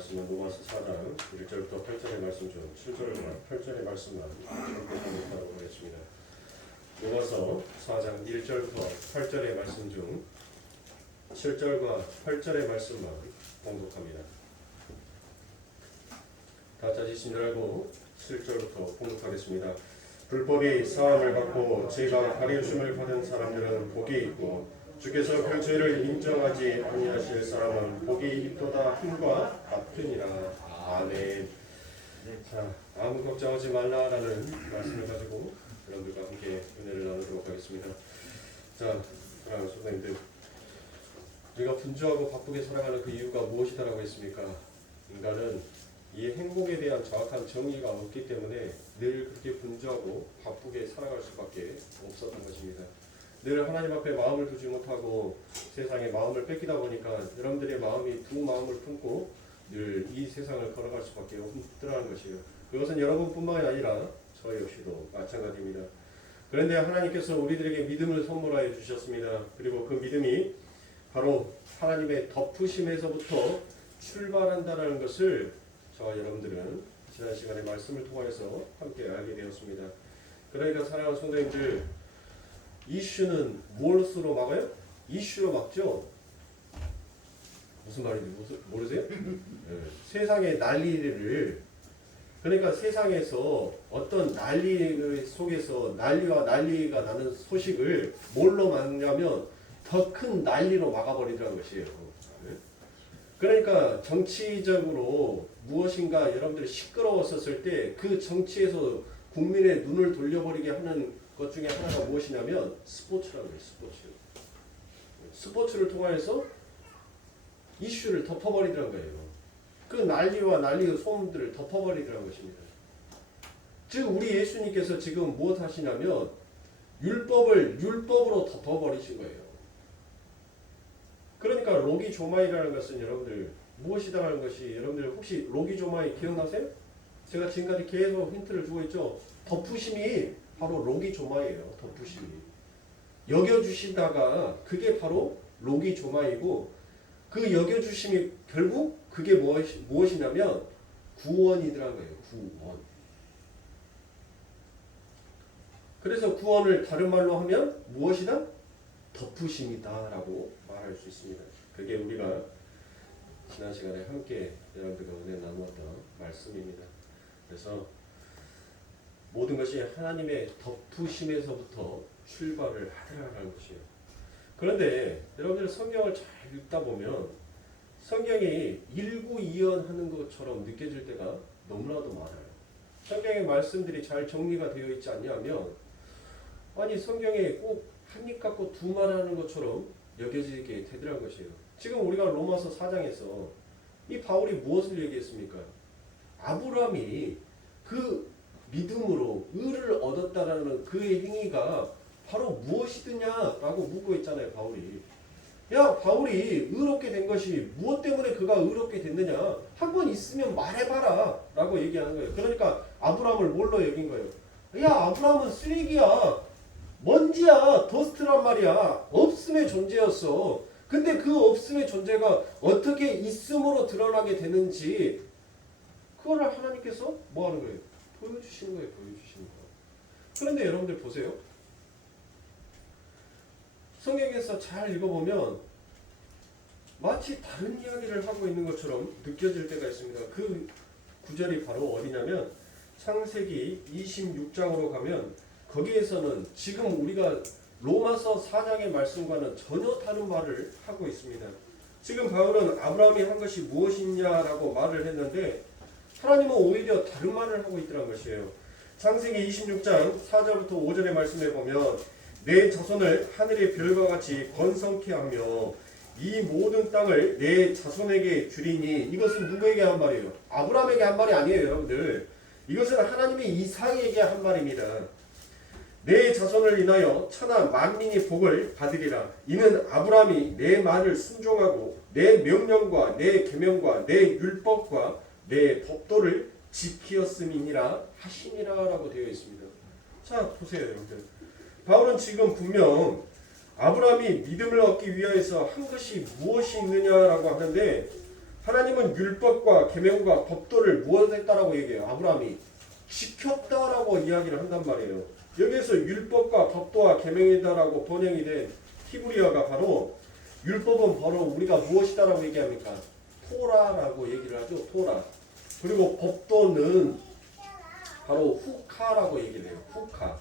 말씀은 로마서 4장 1절부터 8절의 말씀 중 7절과 8절의 말씀만 공독하도록 하겠습니다. 로마서 4장 1절부터 8절의 말씀 중 7절과 8절의 말씀만 공독합니다. 다 짜지신 줄 알고 7절부터 공독하겠습니다. 불법이 사함을 받고 죄가 가리우심을 받은 사람들은 복이 있고 주께서 그 죄를 인정하지 아니하실 사람은 복이 있도다 함과 같으니라. 아멘. 자, 아무 걱정하지 말라라는 말씀을 가지고 여러분들과 함께 은혜를 나누도록 하겠습니다. 자, 사랑하는 성도님들, 우리가 분주하고 바쁘게 살아가는 그 이유가 무엇이다라고 했습니까? 인간은 이 행복에 대한 정확한 정의가 없기 때문에 늘 그렇게 분주하고 바쁘게 살아갈 수밖에 없었던 것입니다. 늘 하나님 앞에 마음을 두지 못하고 세상에 마음을 뺏기다 보니까 여러분들의 마음이 두 마음을 품고 늘 이 세상을 걸어갈 수밖에 없더라는 것이에요. 그것은 여러분뿐만이 아니라 저 역시도 마찬가지입니다. 그런데 하나님께서 우리들에게 믿음을 선물하여 주셨습니다. 그리고 그 믿음이 바로 하나님의 덮으심에서부터 출발한다는 것을 저와 여러분들은 지난 시간에 말씀을 통하여서 함께 알게 되었습니다. 그러니까 사랑하는 성도님들, 이슈는 무엇으로 막아요? 이슈로 막죠? 무슨 말인지 모르세요? 네. 세상의 난리를, 그러니까 세상에서 어떤 난리 속에서 난리와 난리가 나는 소식을 뭘로 막냐면 더 큰 난리로 막아버리라는 것이에요. 네. 그러니까 정치적으로 무엇인가 여러분들이 시끄러웠었을 때 그 정치에서 국민의 눈을 돌려버리게 하는 것 중에 하나가 무엇이냐면 스포츠라는 거예요. 스포츠를 통해서 이슈를 덮어버리더란 거예요. 그 난리와 난리의 소문들을 덮어버리더란 것입니다. 즉 우리 예수님께서 지금 무엇 하시냐면 율법을 율법으로 덮어버리신 거예요. 그러니까 로기조마이라는 것은 여러분들 무엇이다라는 것이, 여러분들 혹시 로기조마이 기억나세요? 제가 지금까지 계속 힌트를 주고 있죠. 덮으심이 바로 로기조마이에요. 덮으심이 여겨주시다가 그게 바로 로기조마이고, 그 여겨주심이 결국 그게 무엇이냐면 구원이더란 거예요. 구원. 그래서 구원을 다른 말로 하면 무엇이다? 덮으심이다 라고 말할 수 있습니다. 그게 우리가 지난 시간에 함께 여러분들과 은혜 나누었던 말씀입니다. 그래서 모든 것이 하나님의 덮으심에서부터 출발을 하더라라는 것이에요. 그런데 여러분들 성경을 잘 읽다 보면 성경이 일구이연하는 것처럼 느껴질 때가 너무나도 많아요. 성경의 말씀들이 잘 정리가 되어 있지 않냐면, 아니 성경에 꼭 한 입 갖고 두 말 하는 것처럼 여겨지게 되더라는 것이에요. 지금 우리가 로마서 4장에서 이 바울이 무엇을 얘기했습니까? 아브라함이 그 믿음으로 의를 얻었다라는 그의 행위가 바로 무엇이드냐라고 묻고 있잖아요. 바울이. 야, 바울이 의롭게 된 것이 무엇 때문에 그가 의롭게 됐느냐? 한 번 있으면 말해봐라 라고 얘기하는 거예요. 그러니까 아브라함을 뭘로 여긴 거예요? 야, 아브라함은 쓰레기야. 먼지야. 더스트란 말이야. 없음의 존재였어. 근데 그 없음의 존재가 어떻게 있음으로 드러나게 되는지 그거를 하나님께서 뭐 하는 거예요? 보여주시는 거예요. 보여주시는 거. 그런데 여러분들 보세요. 성경에서 잘 읽어보면 마치 다른 이야기를 하고 있는 것처럼 느껴질 때가 있습니다. 그 구절이 바로 어디냐면 창세기 26장으로 가면 거기에서는 지금 우리가 로마서 4장의 말씀과는 전혀 다른 말을 하고 있습니다. 지금 바울은 아브라함이 한 것이 무엇이냐라고 말을 했는데 하나님은 오히려 다른 말을 하고 있더란 것이에요. 창세기 26장 4절부터 5절의 말씀에 보면 내 자손을 하늘의 별과 같이 번성케 하며 이 모든 땅을 내 자손에게 주리니, 이것은 누구에게 한 말이에요? 아브라함에게 한 말이 아니에요. 여러분들, 이것은 하나님이 이삭에게 한 말입니다. 내 자손을 인하여 천하 만민이 복을 받으리라. 이는 아브라함이 내 말을 순종하고 내 명령과 내 계명과 내 율법과 내 법도를 지키었음이니라 하시니라 라고 되어 있습니다. 자, 보세요 여러분들. 바울은 지금 분명 아브라함이 믿음을 얻기 위하여서 한 것이 무엇이 있느냐라고 하는데 하나님은 율법과 계명과 법도를 무엇했다라고 얘기해요? 아브라함이 지켰다라고 이야기를 한단 말이에요. 여기에서 율법과 법도와 계명이다라고 번역이 된 히브리어가 바로 율법은 바로 우리가 무엇이다라고 얘기합니까? 토라라고 얘기를 하죠. 토라. 그리고 법도는 바로 후카라고 얘기를 해요. 후카.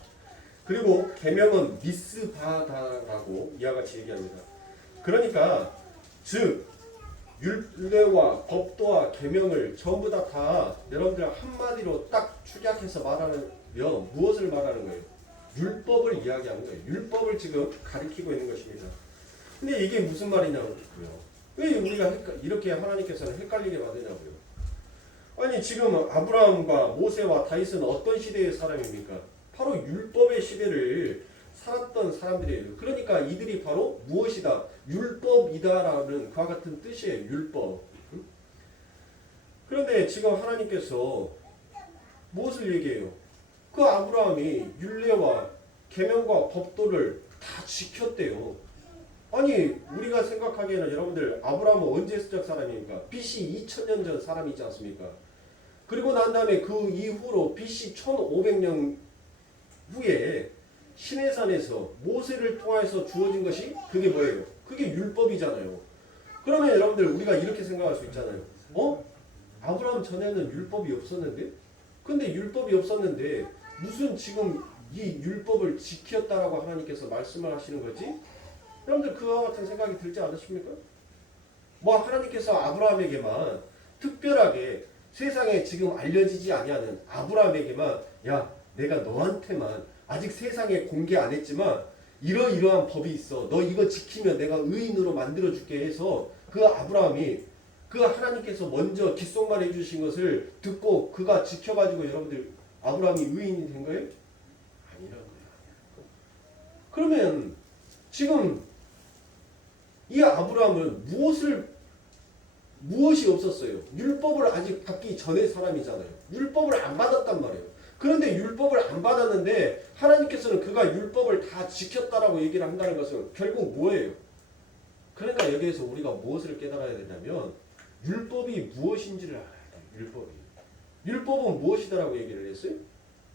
그리고 계명은 미스바다라고 이와 같이 얘기합니다. 그러니까 즉 율례와 법도와 계명을 전부 다 여러분들 한마디로 딱 축약해서 말하면 무엇을 말하는 거예요? 율법을 이야기하는 거예요. 율법을 지금 가리키고 있는 것입니다. 근데 이게 무슨 말이냐고요? 왜 우리가 이렇게 하나님께서는 헷갈리게 만드냐고요? 아니 지금 아브라함과 모세와 다윗은 어떤 시대의 사람입니까? 바로 율법의 시대를 살았던 사람들이에요. 그러니까 이들이 바로 무엇이다? 율법이다라는 그와 같은 뜻이에요. 율법. 그런데 지금 하나님께서 무엇을 얘기해요? 그 아브라함이 율례와 계명과 법도를 다 지켰대요. 아니 우리가 생각하기에는 여러분들 아브라함은 언제 시작 사람입니까? BC 2000년 전 사람이지 않습니까? 그리고 난 다음에 그 이후로 BC 1500년 후에 시내산에서 모세를 통해서 주어진 것이 그게 뭐예요? 그게 율법이잖아요. 그러면 여러분들 우리가 이렇게 생각할 수 있잖아요. 아브라함 전에는 율법이 없었는데? 근데 율법이 없었는데 무슨 지금 이 율법을 지켰다라고 하나님께서 말씀을 하시는 거지? 여러분들 그와 같은 생각이 들지 않으십니까? 하나님께서 아브라함에게만 특별하게 세상에 지금 알려지지 아니하는 아브라함에게만 야 내가 너한테만 아직 세상에 공개 안 했지만 이러이러한 법이 있어. 너 이거 지키면 내가 의인으로 만들어줄게 해서 그 아브라함이 그 하나님께서 먼저 귓속말 해주신 것을 듣고 그가 지켜가지고 여러분들 아브라함이 의인이 된 거예요? 아니란 거예요. 그러면 지금 이 아브라함은 무엇이 없었어요? 율법을 아직 받기 전의 사람이잖아요. 율법을 안 받았단 말이에요. 그런데 율법을 안 받았는데 하나님께서는 그가 율법을 다 지켰다라고 얘기를 한다는 것은 결국 뭐예요? 그러니까 여기에서 우리가 무엇을 깨달아야 되냐면 율법이 무엇인지를 알아야 돼요. 율법은 무엇이다라고 얘기를 했어요?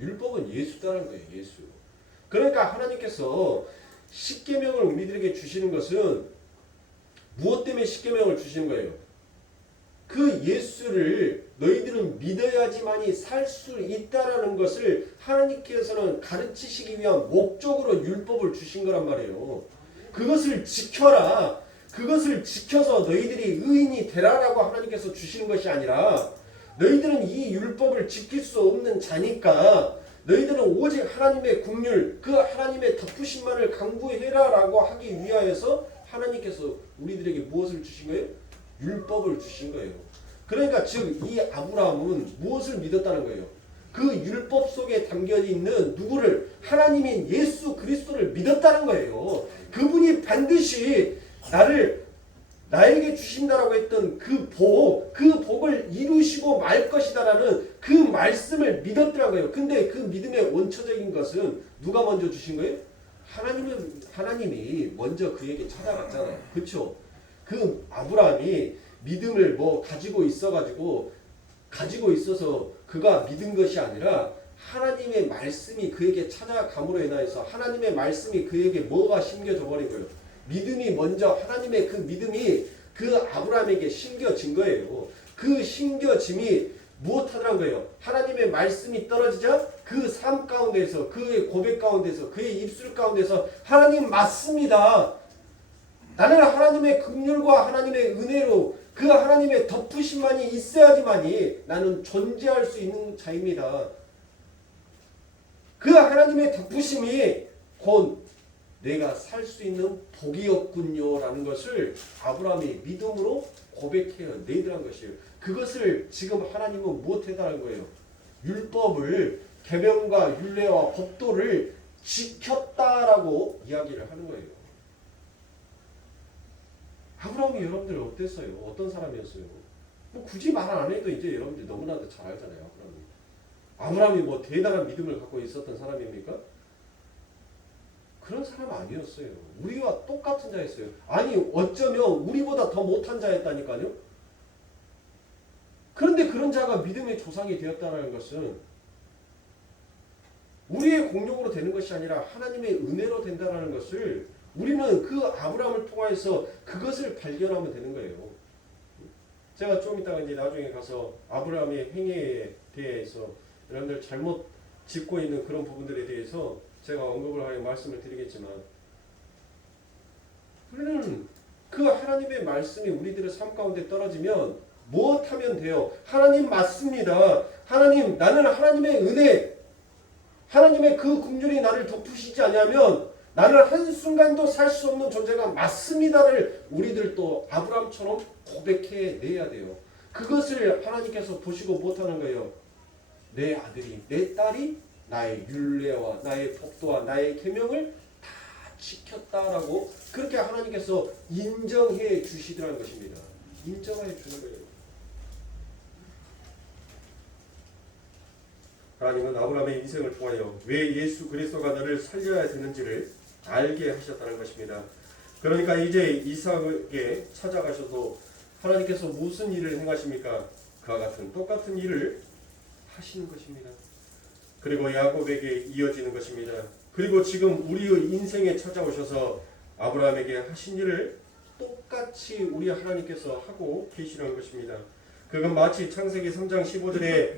율법은 예수다라는 거예요. 예수. 그러니까 하나님께서 십계명을 우리들에게 주시는 것은 무엇 때문에 십계명을 주시는 거예요? 그 예수를 너희들은 믿어야지만이 살 수 있다라는 것을 하나님께서는 가르치시기 위한 목적으로 율법을 주신 거란 말이에요. 그것을 지켜라. 그것을 지켜서 너희들이 의인이 되라라고 하나님께서 주시는 것이 아니라 너희들은 이 율법을 지킬 수 없는 자니까 너희들은 오직 하나님의 긍휼, 그 하나님의 덮으심만을 강구해라라고 하기 위하여서 하나님께서 우리들에게 무엇을 주신 거예요? 율법을 주신 거예요. 그러니까 즉 이 아브라함은 무엇을 믿었다는 거예요? 그 율법 속에 담겨 있는 누구를? 하나님인 예수 그리스도를 믿었다는 거예요. 그분이 반드시 나에게 주신다라고 했던 그 복을 이루시고 말 것이다라는 그 말씀을 믿었더라는 거예요. 근데 그 믿음의 원초적인 것은 누가 먼저 주신 거예요? 하나님이 먼저 그에게 찾아갔잖아요. 그렇죠? 그 아브라함이 믿음을 가지고 있어서 그가 믿은 것이 아니라 하나님의 말씀이 그에게 찾아감으로 인하여서 하나님의 말씀이 그에게 뭐가 심겨져 버린 거예요. 믿음이 먼저 하나님의 그 믿음이 그 아브라함에게 심겨진 거예요. 그 심겨짐이 무엇하더란 거예요? 하나님의 말씀이 떨어지자 그 삶 가운데서 그의 고백 가운데서 그의 입술 가운데서 하나님 맞습니다. 나는 하나님의 긍휼과 하나님의 은혜로 그 하나님의 덮으심만이 있어야지만이 나는 존재할 수 있는 자입니다. 그 하나님의 덮으심이 곧 내가 살 수 있는 복이었군요 라는 것을 아브라함이 믿음으로 고백해요. 내드란 것이에요. 그것을 지금 하나님은 무엇해달라는 거예요? 율법을 계명과 율례와 법도를 지켰다라고 이야기를 하는 거예요. 아브라함이 여러분들 어땠어요? 어떤 사람이었어요? 굳이 말 안 해도 이제 여러분들 너무나도 잘 알잖아요. 아브라함이 대단한 믿음을 갖고 있었던 사람입니까? 그런 사람 아니었어요. 우리와 똑같은 자였어요. 아니 어쩌면 우리보다 더 못한 자였다니까요. 그런데 그런 자가 믿음의 조상이 되었다는 것은 우리의 공력으로 되는 것이 아니라 하나님의 은혜로 된다는 것을 우리는 그 아브라함을 통하여서 그것을 발견하면 되는 거예요. 제가 좀 이따가 이제 나중에 가서 아브라함의 행위에 대해서 여러분들 잘못 짚고 있는 그런 부분들에 대해서 제가 언급을 하여 말씀을 드리겠지만, 우리는 그 하나님의 말씀이 우리들의 삶 가운데 떨어지면 무엇하면 돼요? 하나님 맞습니다. 하나님, 나는 하나님의 은혜, 하나님의 그 긍휼이 나를 덮으시지 않으면 나는 한순간도 살 수 없는 존재가 맞습니다를 우리들도 아브라함처럼 고백해 내야 돼요. 그것을 하나님께서 보시고 못하는 거예요. 내 아들이, 내 딸이 나의 율례와 나의 법도와 나의 계명을 다 지켰다라고 그렇게 하나님께서 인정해 주시더라는 것입니다. 인정해 주는 거예요. 하나님은 아브라함의 인생을 통하여 왜 예수 그리스도가 너를 살려야 되는지를 알게 하셨다는 것입니다. 그러니까 이제 이삭에게 찾아가셔서 하나님께서 무슨 일을 행하십니까? 그와 같은 똑같은 일을 하시는 것입니다. 그리고 야곱에게 이어지는 것입니다. 그리고 지금 우리의 인생에 찾아오셔서 아브라함에게 하신 일을 똑같이 우리 하나님께서 하고 계시는 것입니다. 그건 마치 창세기 3장 15절에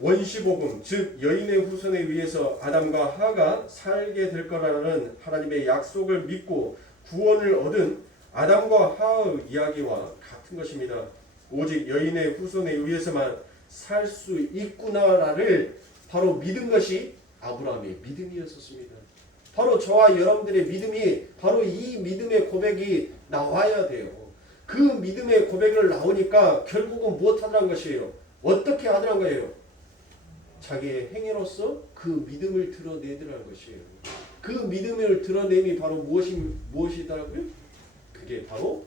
원시복음, 즉 여인의 후손에 의해서 아담과 하가 살게 될 거라는 하나님의 약속을 믿고 구원을 얻은 아담과 하의 이야기와 같은 것입니다. 오직 여인의 후손에 의해서만 살 수 있구나를 바로 믿은 것이 아브라함의 믿음이었습니다. 바로 저와 여러분들의 믿음이 바로 이 믿음의 고백이 나와야 돼요. 그 믿음의 고백을 나오니까 결국은 무엇하라는 것이에요? 어떻게 하더란 거예요? 자기의 행위로서 그 믿음을 드러내더라는 것이에요. 그 믿음을 드러냄이 바로 무엇이더라고요? 그게 바로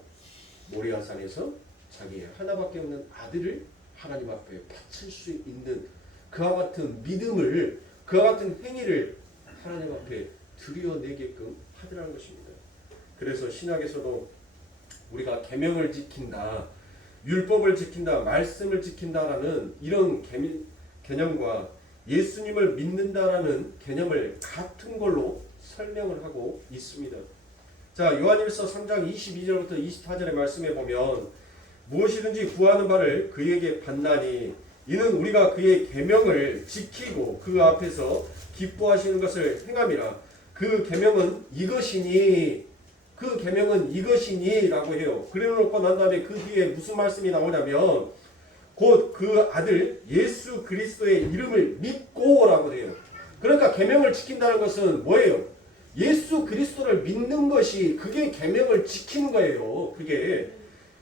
모리아산에서 자기의 하나밖에 없는 아들을 하나님 앞에 바칠 수 있는 그와 같은 믿음을, 그와 같은 행위를 하나님 앞에 드려내게끔 하더라는 것입니다. 그래서 신약에서도 우리가 계명을 지킨다, 율법을 지킨다, 말씀을 지킨다라는 이런 개념과 예수님을 믿는다라는 개념을 같은 걸로 설명을 하고 있습니다. 자, 요한일서 3장 22절부터 24절의 말씀에 보면 무엇이든지 구하는 바를 그에게 받나니 이는 우리가 그의 계명을 지키고 그 앞에서 기뻐하시는 것을 행함이라. 그 계명은 이것이니, 그 계명은 이것이니라고 해요. 그래놓고 난 다음에 그 뒤에 무슨 말씀이 나오냐면 곧 그 아들 예수 그리스도의 이름을 믿고라고 해요. 그러니까 계명을 지킨다는 것은 뭐예요? 예수 그리스도를 믿는 것이 그게 계명을 지키는 거예요. 그게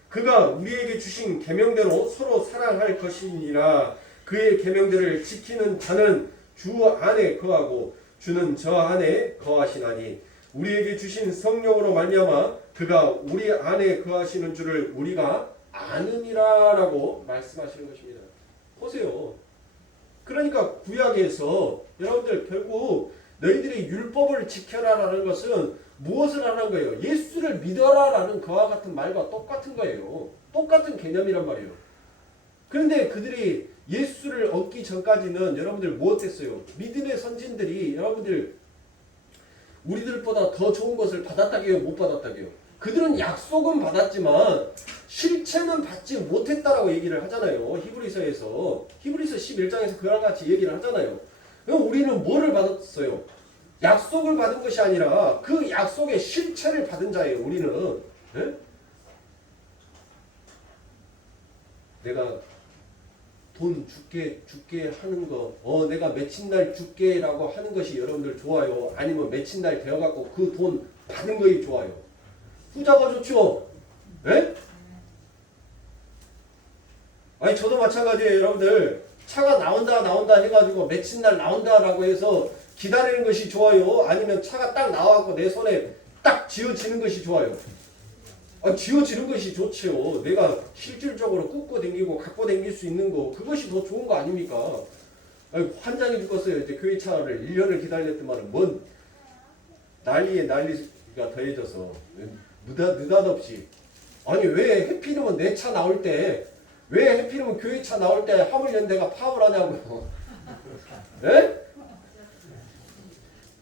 그가 우리에게 주신 계명대로 서로 사랑할 것이니라. 그의 계명들을 지키는 자는 주 안에 거하고 주는 저 안에 거하시나니 우리에게 주신 성령으로 말미암아 그가 우리 안에 거하시는 줄을 우리가 아느니라라고 말씀하시는 것입니다. 보세요. 그러니까 구약에서 여러분들 결국 너희들이 율법을 지켜라라는 것은 무엇을 하는 거예요? 예수를 믿어라라는 그와 같은 말과 똑같은 거예요. 똑같은 개념이란 말이에요. 그런데 그들이 예수를 얻기 전까지는 여러분들 무엇했어요? 믿음의 선진들이 여러분들 우리들보다 더 좋은 것을 받았다게요? 못 받았다게요? 그들은 약속은 받았지만 실체는 받지 못했다라고 얘기를 하잖아요. 히브리서에서 11장에서 그와 같이 얘기를 하잖아요. 그럼 우리는 뭐를 받았어요? 약속을 받은 것이 아니라 그 약속의 실체를 받은 자예요. 우리는. 네? 내가 돈 줄게 하는 거, 내가 며칠 날 줄게라고 하는 것이 여러분들 좋아요? 아니면 며칠 날 되어갖고 그 돈 받는 것이 좋아요? 후자가 좋죠? 네? 아니 저도 마찬가지예요. 여러분들 차가 나온다 해가지고 며칠 날 나온다라고 해서 기다리는 것이 좋아요? 아니면 차가 딱 나와갖고 내 손에 딱 쥐어지는 것이 좋아요? 쥐어지는 것이 좋지요. 내가 실질적으로 굽고 댕기고 갖고 댕길 수 있는 거, 그것이 더 좋은 거 아닙니까? 환장해 죽었어요. 이제 교회 차를 1년을 기다렸더만 뭔 난리가 더해져서 느닷없이. 아니 왜 해피이면 내 차 나올 때 왜 해필이면 교회차 나올 때 화물연대가 파업을 하냐고요. 예?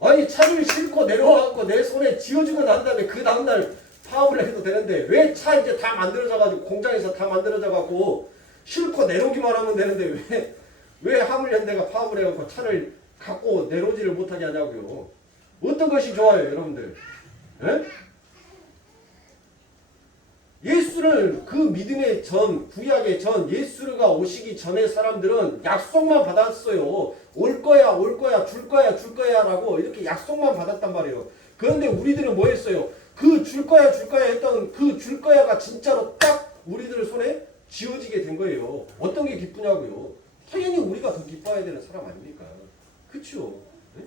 아니 차를 싣고 내려와갖고 내 손에 쥐어주고 난 다음에 그 다음날 파업을 해도 되는데 왜 차 이제 다 만들어져가지고 공장에서 다 만들어져갖고 싣고 내려오기만 하면 되는데 왜 화물연대가 파업을 해갖고 차를 갖고 내려오지를 못하게 하냐고요. 어떤 것이 좋아요 여러분들? 예? 예수를 그 믿음의 전 구약의 전 예수가 오시기 전에 사람들은 약속만 받았어요. 올 거야 올 거야 줄 거야 줄 거야 라고 이렇게 약속만 받았단 말이에요. 그런데 우리들은 뭐 했어요? 그 줄 거야 했던 그 줄 거야가 진짜로 딱 우리들 손에 쥐어지게 된 거예요. 어떤 게 기쁘냐고요. 당연히 우리가 더 기뻐해야 되는 사람 아닙니까? 그렇죠? 네?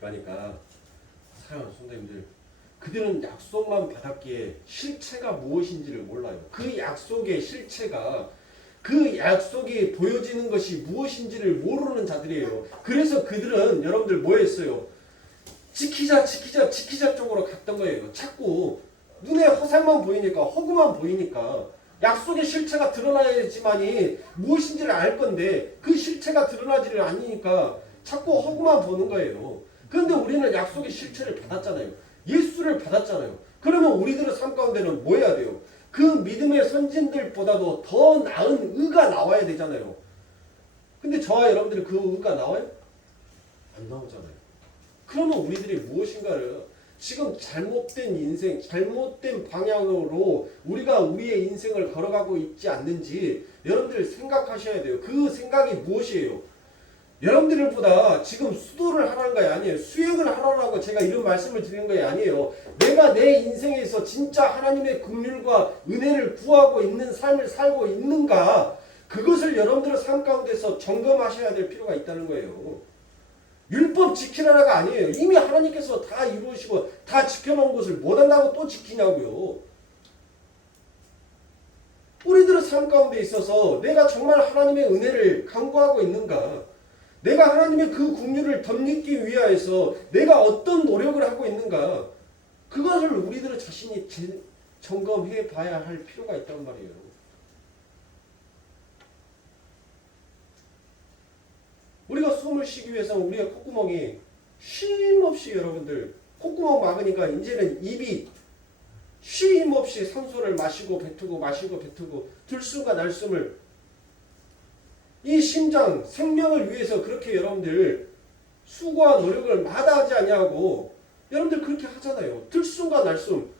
그러니까 사랑하는 성도님들, 그들은 약속만 받았기에 실체가 무엇인지를 몰라요. 그 약속의 실체가 그 약속이 보여지는 것이 무엇인지를 모르는 자들이에요. 그래서 그들은 여러분들 뭐 했어요? 지키자 쪽으로 갔던 거예요. 자꾸 눈에 허상만 보이니까 허구만 보이니까 약속의 실체가 드러나야지만이 무엇인지를 알 건데 그 실체가 드러나지를 않으니까 자꾸 허구만 보는 거예요. 그런데 우리는 약속의 실체를 받았잖아요. 예수를 받았잖아요. 그러면 우리들의 삶 가운데는 뭐 해야 돼요? 그 믿음의 선진들보다도 더 나은 의가 나와야 되잖아요. 근데 저와 여러분들이 그 의가 나와요? 안 나오잖아요. 그러면 우리들이 무엇인가를 지금 잘못된 인생, 잘못된 방향으로 우리가 우리의 인생을 걸어가고 있지 않는지 여러분들 생각하셔야 돼요. 그 생각이 무엇이에요? 여러분들보다 지금 수도를 하라는 거 아니에요. 수행을 하라고 제가 이런 말씀을 드리는 거 아니에요. 내가 내 인생에서 진짜 하나님의 긍휼과 은혜를 구하고 있는 삶을 살고 있는가, 그것을 여러분들의 삶 가운데서 점검하셔야 될 필요가 있다는 거예요. 율법 지키라가 아니에요. 이미 하나님께서 다 이루시고 다 지켜놓은 것을 못한다고 또 지키냐고요. 우리들의 삶 가운데 있어서 내가 정말 하나님의 은혜를 간구하고 있는가, 내가 하나님의 그 긍휼을 덧입기 위하여서 내가 어떤 노력을 하고 있는가, 그것을 우리들의 자신이 점검해 봐야 할 필요가 있단 말이에요. 우리가 숨을 쉬기 위해서 우리의 콧구멍이 쉼없이 여러분들 콧구멍 막으니까 이제는 입이 쉼없이 산소를 마시고 뱉고 마시고 뱉고 들숨과 날숨을, 이 심장 생명을 위해서 그렇게 여러분들 수고와 노력을 마다하지 않냐고 여러분들 그렇게 하잖아요. 들숨과 날숨.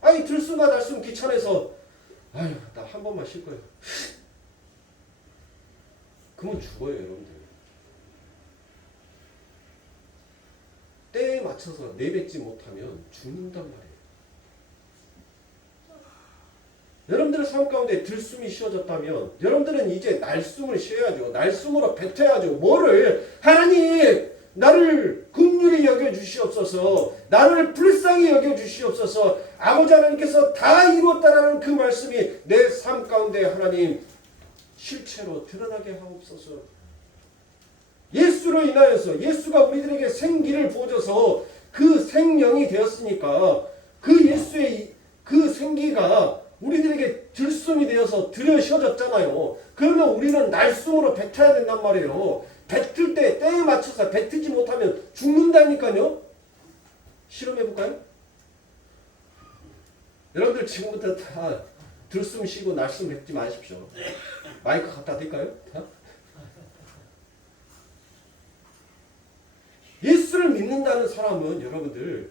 아니 들숨과 날숨 귀찮아서 아유 나 한 번만 쉴 거예요. 그러면 죽어요 여러분들. 때에 맞춰서 내뱉지 못하면 죽는단 말이에요. 여러분들의 삶 가운데 들숨이 쉬어졌다면 여러분들은 이제 날숨을 쉬어야죠. 날숨으로 뱉어야죠. 뭐를? 하나님 나를 긍휼히 여겨주시옵소서, 나를 불쌍히 여겨주시옵소서, 아버지 하나님께서 다 이루었다라는 그 말씀이 내 삶 가운데 하나님 실체로 드러나게 하옵소서. 예수로 인하여서 예수가 우리들에게 생기를 부어줘서 그 생명이 되었으니까 그 예수의 그 생기가 우리들에게 들숨이 되어서 들여 쉬어졌잖아요. 그러면 우리는 날숨으로 뱉어야 된단 말이에요. 뱉을 때 때에 맞춰서 뱉지 못하면 죽는다니까요. 실험해볼까요? 여러분들 지금부터 다 들숨 쉬고 날숨 뱉지 마십시오. 마이크 갖다 드릴까요? 예수를 믿는다는 사람은 여러분들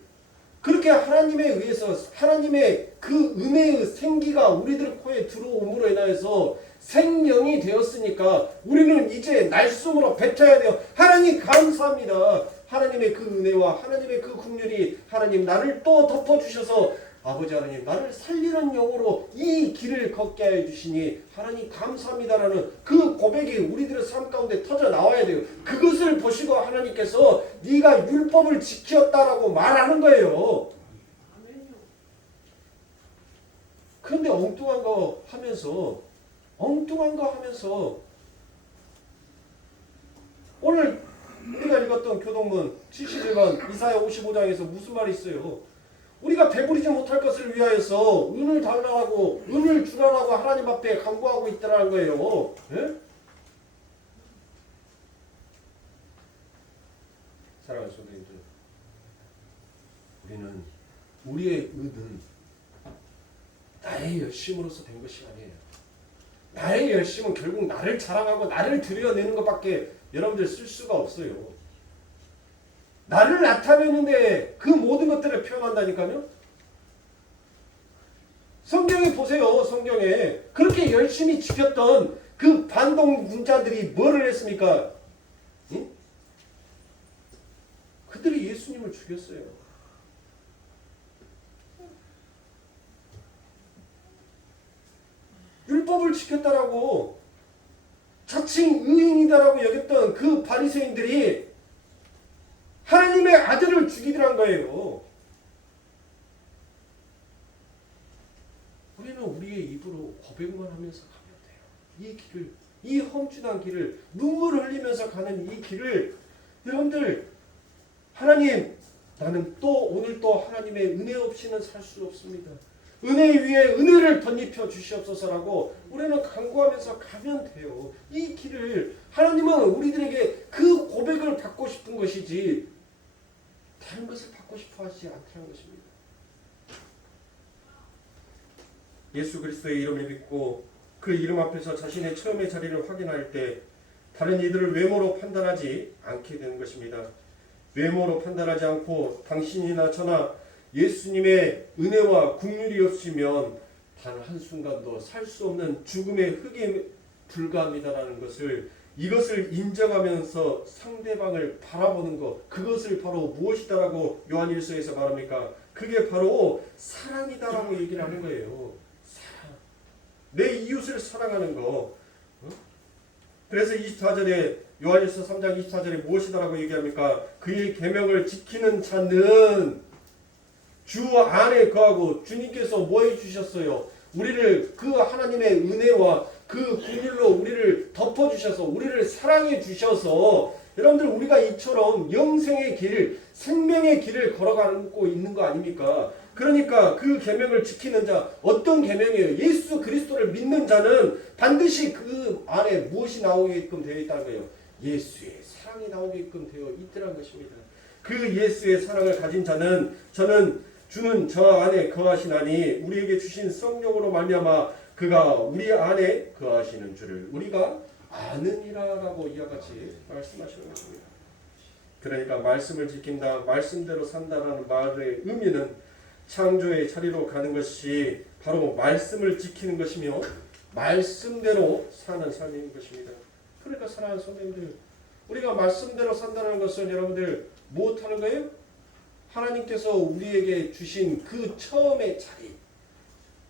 그렇게 하나님에 의해서 하나님의 그 은혜의 생기가 우리들 코에 들어옴으로 인하여서 생명이 되었으니까 우리는 이제 날숨으로 뱉어야 돼요. 하나님 감사합니다. 하나님의 그 은혜와 하나님의 그 긍휼이 하나님 나를 또 덮어주셔서 아버지 하나님 나를 살리는 영으로 이 길을 걷게 하여 주시니 하나님 감사합니다라는 그 고백이 우리들의 삶 가운데 터져 나와야 돼요. 그것을 보시고 하나님께서 네가 율법을 지켰다라고 말하는 거예요. 그런데 엉뚱한 거 하면서 오늘 우리가 읽었던 교동문 71번 이사야 55장에서 무슨 말이 있어요? 우리가 배부리지 못할 것을 위하여서 은을 달라고 은을 주라라고 하나님 앞에 간구하고 있다는 거예요. 예? 사랑하는 성도님들, 우리는 우리의 은은 나의 열심으로서 된 것이 아니에요. 나의 열심은 결국 나를 자랑하고 나를 드러내는 것밖에 여러분들 쓸 수가 없어요. 나를 나타내는데 그 모든 것들을 표현한다니까요. 성경에 보세요. 성경에 그렇게 열심히 지켰던 그 반동군자들이 뭐를 했습니까? 응? 그들이 예수님을 죽였어요. 율법을 지켰다라고 자칭 의인이다라고 여겼던 그 바리새인들이 하나님의 아들을 죽이더란 거예요. 우리는 우리의 입으로 고백만 하면서 가면 돼요. 이 길을, 이 험준한 길을, 눈물을 흘리면서 가는 이 길을 여러분들, 하나님, 나는 또 오늘 또 하나님의 은혜 없이는 살 수 없습니다. 은혜 위에 은혜를 덧입혀 주시옵소서라고 우리는 간구하면서 가면 돼요. 이 길을 하나님은 우리들에게 그 고백을 받고 싶은 것이지 다른 것을 받고 싶어 하지 않다는 것입니다. 예수 그리스도의 이름을 믿고 그 이름 앞에서 자신의 처음의 자리를 확인할 때 다른 이들을 외모로 판단하지 않게 되는 것입니다. 외모로 판단하지 않고 당신이나 저나 예수님의 은혜와 긍휼이 없으면 단 한순간도 살 수 없는 죽음의 흙에 불과합니다라는 것을, 이것을 인정하면서 상대방을 바라보는 것, 그것을 바로 무엇이다라고 요한일서에서 말합니까? 그게 바로 사랑이다라고 얘기를 하는 거예요. 사랑. 내 이웃을 사랑하는 거. 그래서 24절에 요한일서 3장 24절에 무엇이다라고 얘기합니까? 그의 계명을 지키는 자는 주 안에 거하고, 주님께서 뭐 해주셨어요? 우리를 그 하나님의 은혜와 그 긍휼로 우리를 덮어주셔서 우리를 사랑해 주셔서 여러분들 우리가 이처럼 영생의 길, 생명의 길을 걸어가고 있는 거 아닙니까? 그러니까 그 계명을 지키는 자, 어떤 계명이에요? 예수 그리스도를 믿는 자는 반드시 그 안에 무엇이 나오게끔 되어 있다는 거예요. 예수의 사랑이 나오게끔 되어 있더라는 것입니다. 그 예수의 사랑을 가진 자는, 주는 저 안에 거하시나니 우리에게 주신 성령으로 말미암아 그가 우리 안에 거하시는 줄을 우리가 아느니라라고 이와 같이 말씀하시는 것입니다. 그러니까 말씀을 지킨다, 말씀대로 산다라는 말의 의미는 창조의 자리로 가는 것이 바로 말씀을 지키는 것이며 말씀대로 사는 삶인 것입니다. 그러니까 사랑하는 성도님들, 우리가 말씀대로 산다는 것은 여러분들 무엇하는 거예요? 하나님께서 우리에게 주신 그 처음의 자리,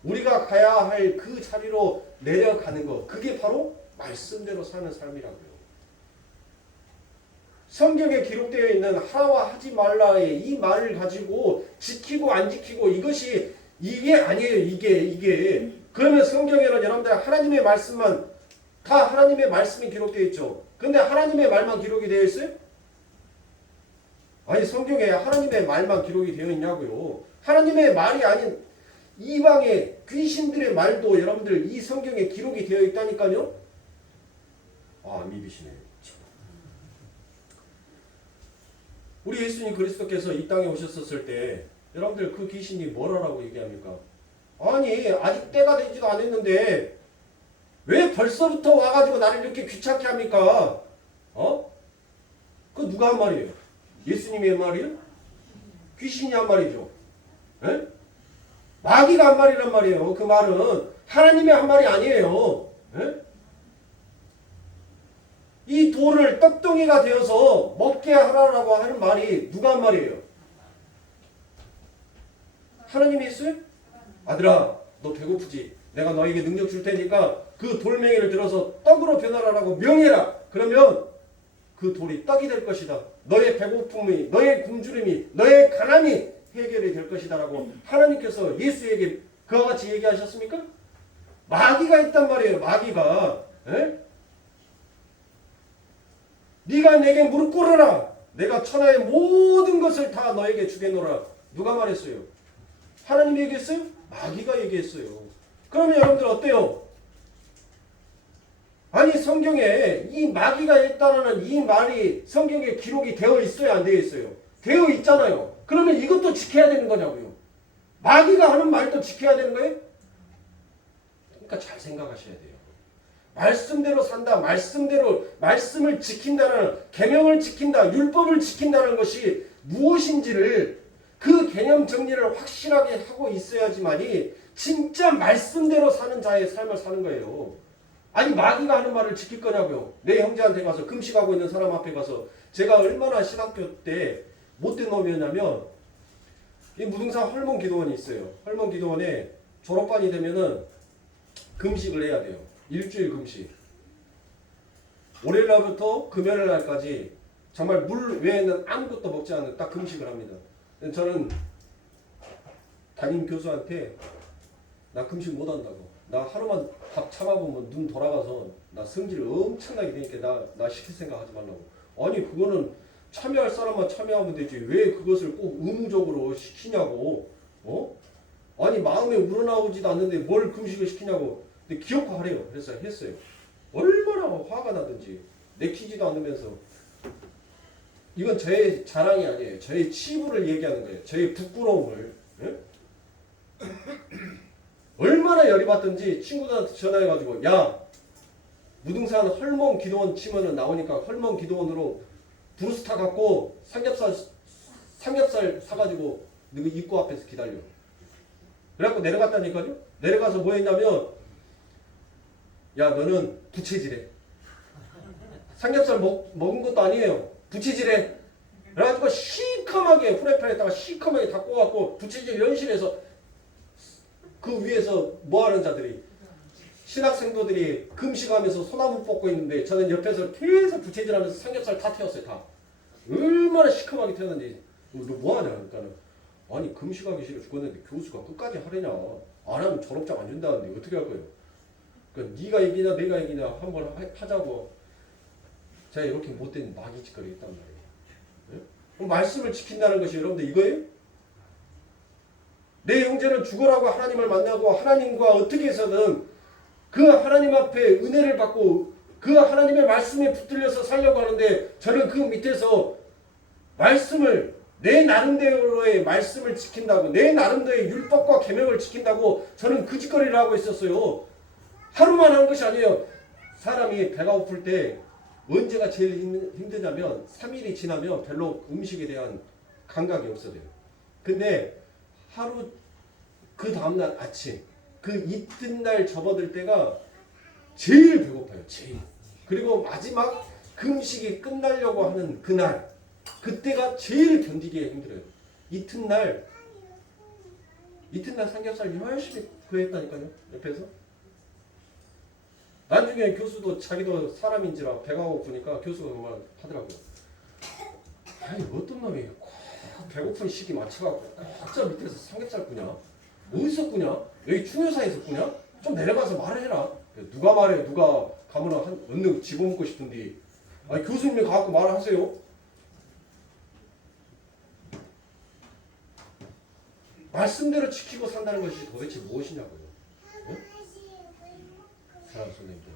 우리가 가야 할 그 자리로 내려가는 것, 그게 바로 말씀대로 사는 삶이라고요. 성경에 기록되어 있는 하와 하지 말라의 이 말을 가지고 지키고 안 지키고 이게 아니에요. 이게 그러면 성경에는 여러분들 하나님의 말씀만, 다 하나님의 말씀이 기록되어 있죠. 근데 하나님의 말만 기록이 되어 있어요? 아니, 성경에 하나님의 말만 기록이 되어 있냐고요. 하나님의 말이 아닌 이방의 귀신들의 말도 여러분들 이 성경에 기록이 되어 있다니까요. 아, 믿으시네요. 우리 예수님 그리스도께서 이 땅에 오셨었을 때 여러분들 그 귀신이 뭐라고 얘기합니까? 아니, 아직 때가 되지도 않았는데 왜 벌써부터 와가지고 나를 이렇게 귀찮게 합니까? 그 누가 한 말이에요? 예수님이 한 말이에요? 귀신이 한 말이죠. 에? 마귀가 한 말이란 말이에요. 그 말은 하나님의 한 말이 아니에요. 에? 이 돌을 떡덩이가 되어서 먹게 하라라고 하는 말이 누가 한 말이에요? 하나님이 했어요? 아들아, 너 배고프지? 내가 너에게 능력 줄 테니까 그 돌멩이를 들어서 떡으로 변화라라고 명해라. 그러면 그 돌이 떡이 될 것이다. 너의 배고픔이, 너의 굶주림이, 너의 가난이 해결이 될 것이다라고 하나님께서 예수에게 그와 같이 얘기하셨습니까? 마귀가 했단 말이에요. 마귀가. 에? 네가 내게 무릎 꿇어라. 내가 천하의 모든 것을 다 너에게 주겠노라. 누가 말했어요? 하나님이 얘기했어요? 마귀가 얘기했어요. 그러면 여러분들 어때요? 아니 성경에 이 마귀가 했다는 이 말이 성경에 기록이 되어 있어요? 안 되어 있어요? 되어 있잖아요. 그러면 이것도 지켜야 되는 거냐고요. 마귀가 하는 말도 지켜야 되는 거예요? 그러니까 잘 생각하셔야 돼요. 말씀대로 산다. 말씀대로 말씀을 지킨다는 계명을 지킨다. 율법을 지킨다는 것이 무엇인지를 그 개념 정리를 확실하게 하고 있어야지만이 진짜 말씀대로 사는 자의 삶을 사는 거예요. 아니 마귀가 하는 말을 지킬 거냐고요. 내 형제한테 가서 금식하고 있는 사람 앞에 가서 제가 얼마나 신학교 때 못된 놈이었냐면 이 무등산 헐몬 기도원이 있어요. 헐몬 기도원에 졸업반이 되면은 금식을 해야 돼요. 일주일 금식. 월요일 날부터 금요일 날까지 정말 물 외에는 아무것도 먹지 않는 딱 금식을 합니다. 저는 담임 교수한테 나 금식 못 한다고. 나 하루만 밥 참아보면 눈 돌아가서 나 성질 엄청나게 되니까 나 시킬 생각 하지 말라고. 아니 그거는 참여할 사람만 참여하면 되지 왜 그것을 꼭 의무적으로 시키냐고. 아니 마음에 우러나오지도 않는데 뭘 금식을 시키냐고. 근데 기억화하래요. 그래서 했어요. 얼마나 화가 나든지 내키지도 않으면서. 이건 저의 자랑이 아니에요. 저의 치부를 얘기하는 거예요. 저의 부끄러움을. 예? 얼마나 열이 받든지 친구들한테 전화해가지고 야 무등산 헐몬 기도원 치면은 나오니까 헐몬 기도원으로 브루스타 갖고 삼겹살 사가지고 너 입구 앞에서 기다려. 그래갖고 내려갔다니까요. 내려가서 뭐 했냐면 야 너는 부채질해. 삼겹살 먹은 것도 아니에요. 부채질해. 그래가지고 시커멓게 후라이팬에다가 시커멓게 다 구워갖고 부채질 연실해서 그 위에서 뭐하는 자들이 신학생도들이 금식하면서 소나무 뽑고 있는데 저는 옆에서 계속 부채질하면서 삼겹살 다 태웠어요. 다. 얼마나 시커멓게 태웠는지. 너 뭐하냐 그러니까는 아니 금식하기 싫어 죽었는데 교수가 끝까지 하려냐. 안 하면 졸업장 안 준다는데 어떻게 할 거예요. 그러니까 네가 이기냐 내가 이기냐 한번 하자고. 제가 이렇게 못된 마귀 짓거리 했단 말이에요. 네? 그럼 말씀을 지킨다는 것이 여러분들 이거예요? 내 형제는 죽으라고 하나님을 만나고 하나님과 어떻게 해서든 그 하나님 앞에 은혜를 받고 그 하나님의 말씀에 붙들려서 살려고 하는데 저는 그 밑에서 말씀을 내 나름대로의 말씀을 지킨다고 내 나름대로의 율법과 계명을 지킨다고 저는 그 짓거리를 하고 있었어요. 하루만 한 것이 아니에요. 사람이 배가 고플 때 언제가 제일 힘드냐면 3일이 지나면 별로 음식에 대한 감각이 없어져요. 근데 하루 그 다음날 아침 그 이튿날 접어들 때가 제일 배고파요. 제일. 그리고 마지막 금식이 끝나려고 하는 그날 그때가 제일 견디기에 힘들어요. 이튿날 삼겹살 열심히 구했다니까요. 옆에서. 나중에 교수도 자기도 사람인지라 배가 고프니까 교수가 정말 하더라고요. 아니 어떤 놈이 꼭 배고픈 시기 맞춰갖고 꼭 저 밑에서 삼겹살 구냐? 어디서 구냐? 여기 충효사에서 구냐? 좀 내려가서 말해라. 누가 말해? 누가 가면 얼른 집어먹고 싶은데 아니 교수님이 가갖고 말을 하세요. 말씀대로 지키고 산다는 것이 도대체 무엇이냐고요. 네? 사랑하는 선생님들,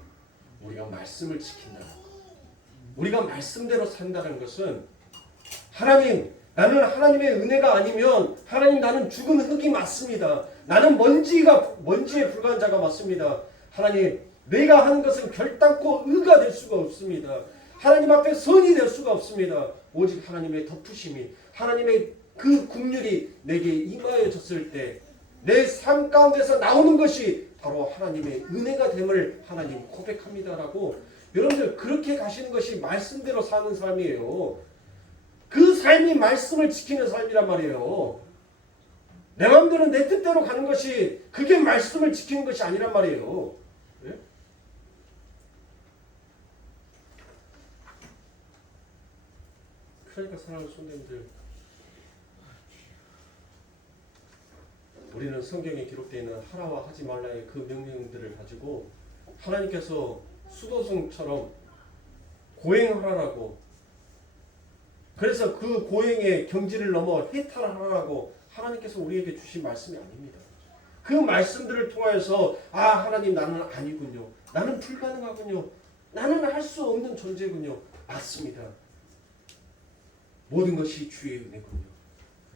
우리가 말씀을 지킨다는 것, 우리가 말씀대로 산다는 것은 하나님, 나는 하나님의 은혜가 아니면 하나님 나는 죽은 흙이 맞습니다. 나는 먼지에 불과한 자가 맞습니다. 하나님, 내가 하는 것은 결단코 의가 될 수가 없습니다. 하나님 앞에 선이 될 수가 없습니다. 오직 하나님의 덮으심이 하나님의 그 긍휼이 내게 임하여졌을 때 내 삶 가운데서 나오는 것이 바로 하나님의 은혜가 됨을 하나님 고백합니다라고 여러분들 그렇게 가시는 것이 말씀대로 사는 삶이에요. 그 삶이 말씀을 지키는 삶이란 말이에요. 내 마음대로 내 뜻대로 가는 것이 그게 말씀을 지키는 것이 아니란 말이에요. 네? 그러니까 사랑하는 손님들, 우리는 성경에 기록되어 있는 하라와 하지 말라의 그 명령들을 가지고 하나님께서 수도승처럼 고행하라고, 그래서 그 고행의 경지를 넘어 해탈하라고 하나님께서 우리에게 주신 말씀이 아닙니다. 그 말씀들을 통하여서 하나님 나는 아니군요. 나는 불가능하군요. 나는 할 수 없는 존재군요. 맞습니다. 모든 것이 주의 은혜군요.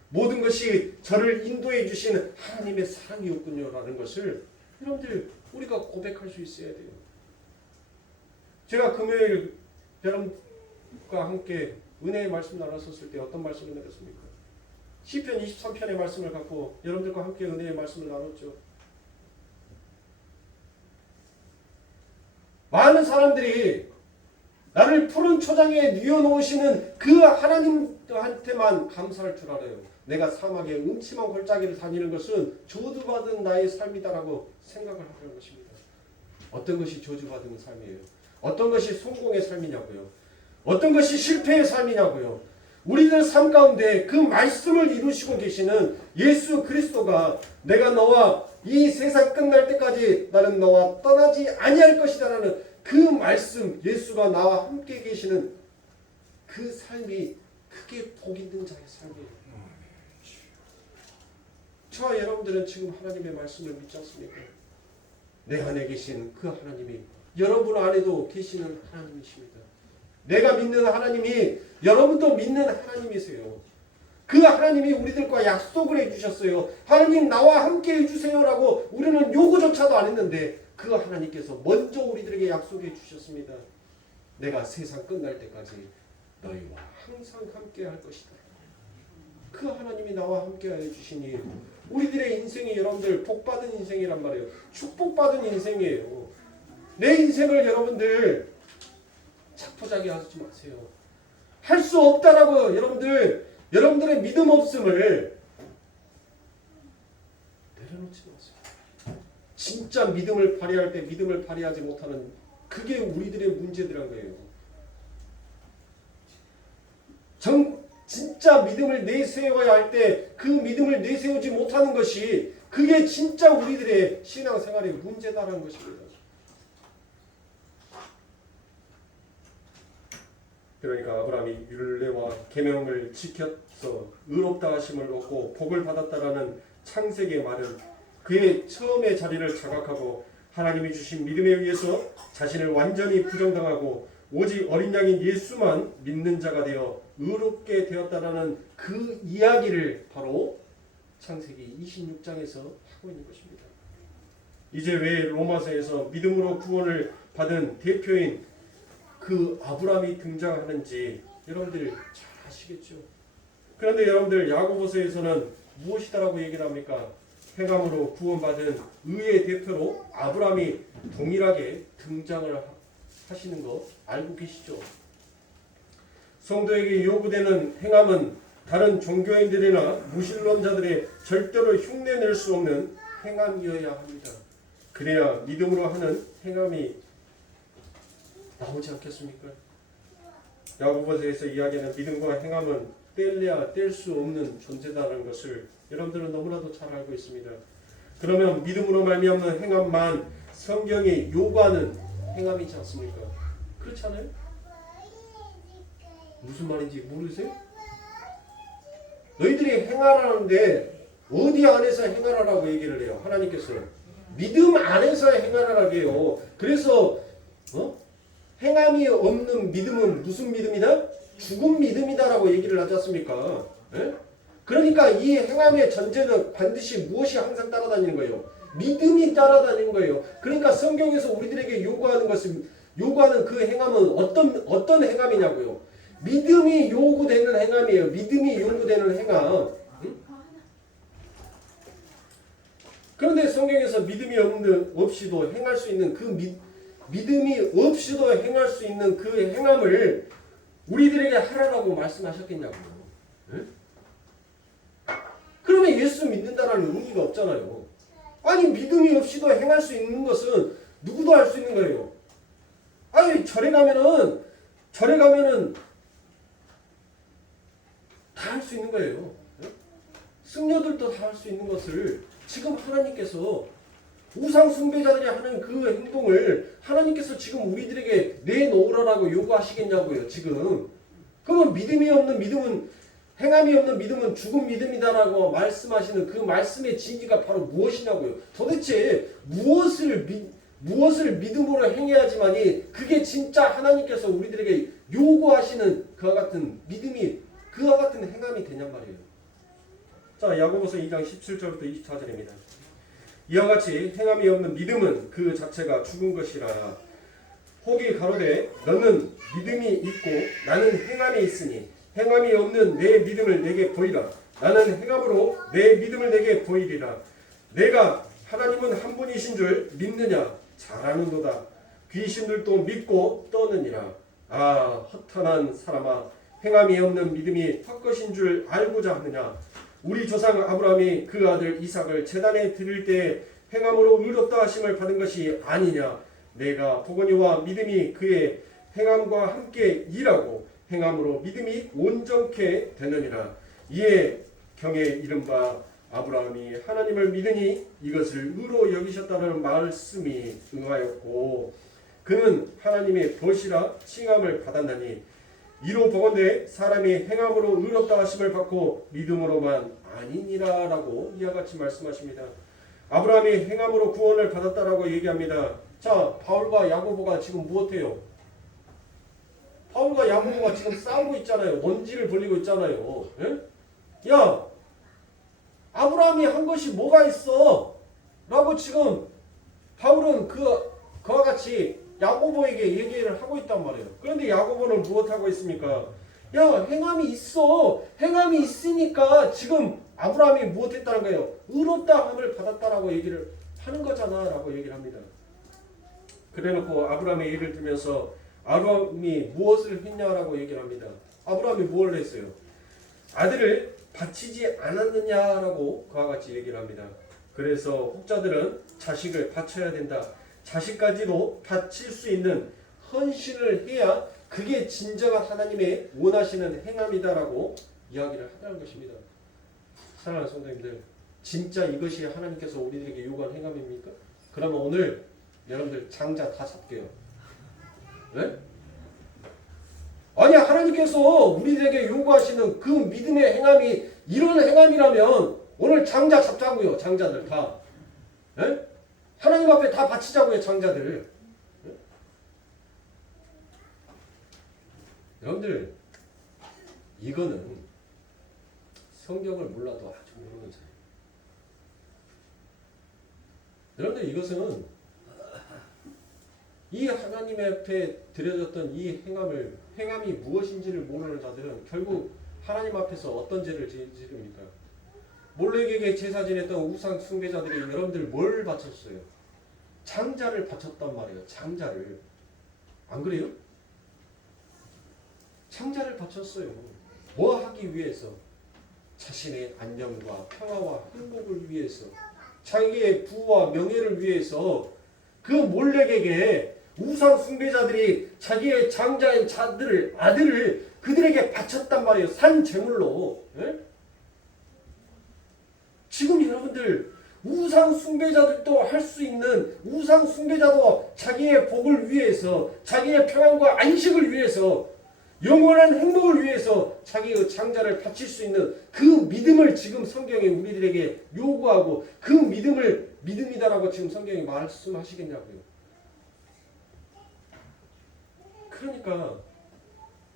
모든 것이 저를 인도해 주시는 하나님의 사랑이었군요. 라는 것을 여러분들 우리가 고백할 수 있어야 돼요. 제가 금요일 여러분과 함께 은혜의 말씀 나눴었을 때 어떤 말씀을 나눴습니까? 시편 23편의 말씀을 갖고 여러분들과 함께 은혜의 말씀을 나눴죠. 많은 사람들이 나를 푸른 초장에 뉘어놓으시는 그 하나님한테만 감사할 줄 알아요. 내가 사막에 음침한 골짜기를 다니는 것은 저주받은 나의 삶이다라고 생각을 하는 것입니다. 어떤 것이 저주받은 삶이에요? 어떤 것이 성공의 삶이냐고요? 어떤 것이 실패의 삶이냐고요? 우리들 삶 가운데 그 말씀을 이루시고 계시는 예수 그리스도가 내가 너와 이 세상 끝날 때까지 나는 너와 떠나지 아니할 것이다라는 그 말씀, 예수가 나와 함께 계시는 그 삶이 크게 복 있는 자의 삶이에요. 저와 여러분들은 지금 하나님의 말씀을 믿지 않습니까? 내 안에 계신 그 하나님이 여러분 안에도 계시는 하나님이십니다. 내가 믿는 하나님이 여러분도 믿는 하나님이세요. 그 하나님이 우리들과 약속을 해주셨어요. 하나님 나와 함께 해주세요라고 우리는 요구조차도 안 했는데 그 하나님께서 먼저 우리들에게 약속해 주셨습니다. 내가 세상 끝날 때까지 너희와 항상 함께 할 것이다. 그 하나님이 나와 함께 해주시니 우리들의 인생이 여러분들 복받은 인생이란 말이에요. 축복받은 인생이에요. 내 인생을 여러분들 자포자기 하지 마세요. 할 수 없다라고 여러분들의 믿음 없음을 내려놓지 마세요. 진짜 믿음을 발휘할 때 믿음을 발휘하지 못하는 그게 우리들의 문제들한 거예요. 진짜 믿음을 내세워야 할 때 그 믿음을 내세우지 못하는 것이 그게 진짜 우리들의 신앙생활의 문제다라는 것입니다. 그러니까 아브라함이 율례와 계명을 지켜서 의롭다 하심을 얻고 복을 받았다라는 창세기의 말은 그의 처음의 자리를 자각하고 하나님이 주신 믿음에 의해서 자신을 완전히 부정당하고 오직 어린 양인 예수만 믿는 자가 되어 의롭게 되었다라는 그 이야기를 바로 창세기 26장에서 하고 있는 것입니다. 이제 왜 로마서에서 믿음으로 구원을 받은 대표인 그 아브라함이 등장하는지 여러분들 잘 아시겠죠? 그런데 여러분들 야고보서에서는 무엇이다라고 얘기를 합니까? 행함으로 구원받은 의의 대표로 아브라함이 동일하게 등장을 하시는 거 알고 계시죠? 성도에게 요구되는 행함은 다른 종교인들이나 무신론자들의 절대로 흉내낼 수 없는 행함이어야 합니다. 그래야 믿음으로 하는 행함이 나오지 않겠습니까? 야고보서에서 이야기하는 믿음과 행함은 뗄래야 뗄 수 없는 존재다라는 것을 여러분들은 너무나도 잘 알고 있습니다. 그러면 믿음으로 말미암는 행함만 성경이 요구하는 행함이지 않습니까? 그렇지 않아요? 무슨 말인지 모르세요? 너희들이 행하라는데 어디 안에서 행하라라고 얘기를 해요? 하나님께서 믿음 안에서 행하라라고 해요. 그래서 행함이 없는 믿음은 무슨 믿음이다? 죽은 믿음이다라고 얘기를 하지 않습니까? 예? 그러니까 이 행함의 전제는 반드시 무엇이 항상 따라다니는 거예요? 믿음이 따라다니는 거예요. 그러니까 성경에서 우리들에게 요구하는 그 행함은 어떤 행함이냐고요? 믿음이 요구되는 행함이에요. 믿음이 요구되는 행함. 그런데 성경에서 믿음이 없이도 행할 수 있는 그 믿음이 없이도 행할 수 있는 그 행함을 우리들에게 하라고 말씀하셨겠냐고요. 네? 그러면 예수 믿는다라는 의미가 없잖아요. 아니 믿음이 없이도 행할 수 있는 것은 누구도 할 수 있는 거예요. 아니 절에 가면은 다 할 수 있는 거예요. 승려들도 다 할 수 있는 것을 지금 하나님께서 우상 숭배자들이 하는 그 행동을 하나님께서 지금 우리들에게 내놓으라고 요구하시겠냐고요. 지금 그러면 믿음이 없는 믿음은 행함이 없는 믿음은 죽은 믿음이다라고 말씀하시는 그 말씀의 진리가 바로 무엇이냐고요. 도대체 무엇을 믿음으로 행해야지만이 그게 진짜 하나님께서 우리들에게 요구하시는 그와 같은 믿음이 그와 같은 행함이 되냔 말이에요. 자, 야고보서 2장 17절부터 24절입니다. 이와 같이 행함이 없는 믿음은 그 자체가 죽은 것이라. 혹이 가로되 너는 믿음이 있고 나는 행함이 있으니 행함이 없는 내 믿음을 내게 보이라. 나는 행함으로 내 믿음을 내게 보이리라. 내가 하나님은 한 분이신 줄 믿느냐? 잘 아는도다. 귀신들도 믿고 떠느니라. 아, 허탄한 사람아, 행함이 없는 믿음이 헛것인 줄 알고자 하느냐? 우리 조상 아브라함이 그 아들 이삭을 제단에 드릴 때 행함으로 의롭다 하심을 받은 것이 아니냐? 내가 보거니와 믿음이 그의 행함과 함께 일하고 행함으로 믿음이 온전케 되느니라. 이에 경에 이른바 아브라함이 하나님을 믿으니 이것을 의로 여기셨다는 말씀이 응하였고 그는 하나님의 벗이라 칭함을 받았나니 이로 보건대 사람이 행함으로 의롭다 하심을 받고 믿음으로만 아니니라 라고 이와 같이 말씀하십니다. 아브라함이 행함으로 구원을 받았다라고 얘기합니다. 자, 바울과 야고보가 지금 무엇해요? 바울과 야고보가 지금 싸우고 있잖아요. 원지를 벌리고 있잖아요. 예? 야, 아브라함이 한 것이 뭐가 있어? 라고 지금 바울은 그와 같이 야고보에게 얘기를 하고 있단 말이에요. 그런데 야고보는 무엇하고 있습니까? 야, 행함이 있어. 행함이 있으니까 지금 아브라함이 무엇했다는 거예요? 의롭다함을 받았다라고 얘기를 하는 거잖아 라고 얘기를 합니다. 그래놓고 아브라함의 예를 들면서 아브라함이 무엇을 했냐라고 얘기를 합니다. 아브라함이 뭘 했어요? 아들을 바치지 않았느냐라고 그와 같이 얘기를 합니다. 그래서 혹자들은 자식을 바쳐야 된다. 자식까지도 바칠 수 있는 헌신을 해야 그게 진정한 하나님의 원하시는 행함이다라고 이야기를 하는 것입니다. 사랑하는 성도님들, 진짜 이것이 하나님께서 우리들에게 요구한 행함입니까? 그러면 오늘 여러분들 장자 다 잡게요. 네? 아니, 하나님께서 우리들에게 요구하시는 그 믿음의 행함이 이런 행함이라면 오늘 장자 잡자고요. 장자들 다. 네? 하나님 앞에 다 바치자고요. 장자들. 네? 여러분들, 이거는 성경을 몰라도 아주 모르는 사람. 여러분들, 이것은 이 하나님 앞에 드려졌던 이 행함이 무엇인지를 모르는 자들은 결국 하나님 앞에서 어떤 죄를 지릅니까? 몰렉에게 제사 지냈던 우상 숭배자들이 여러분들 뭘 바쳤어요? 장자를 바쳤단 말이에요. 장자를. 안 그래요? 장자를 바쳤어요. 뭐 하기 위해서? 자신의 안녕과 평화와 행복을 위해서, 자기의 부와 명예를 위해서 그 몰렉에게 우상 숭배자들이 자기의 장자인 아들을 그들에게 바쳤단 말이에요. 산 제물로. 예? 지금 여러분들 우상 숭배자들도 할 수 있는, 우상 숭배자도 자기의 복을 위해서, 자기의 평안과 안식을 위해서, 영원한 행복을 위해서 자기의 장자를 바칠 수 있는 그 믿음을 지금 성경이 우리들에게 요구하고 그 믿음을 믿음이다라고 지금 성경이 말씀하시겠냐고요. 그러니까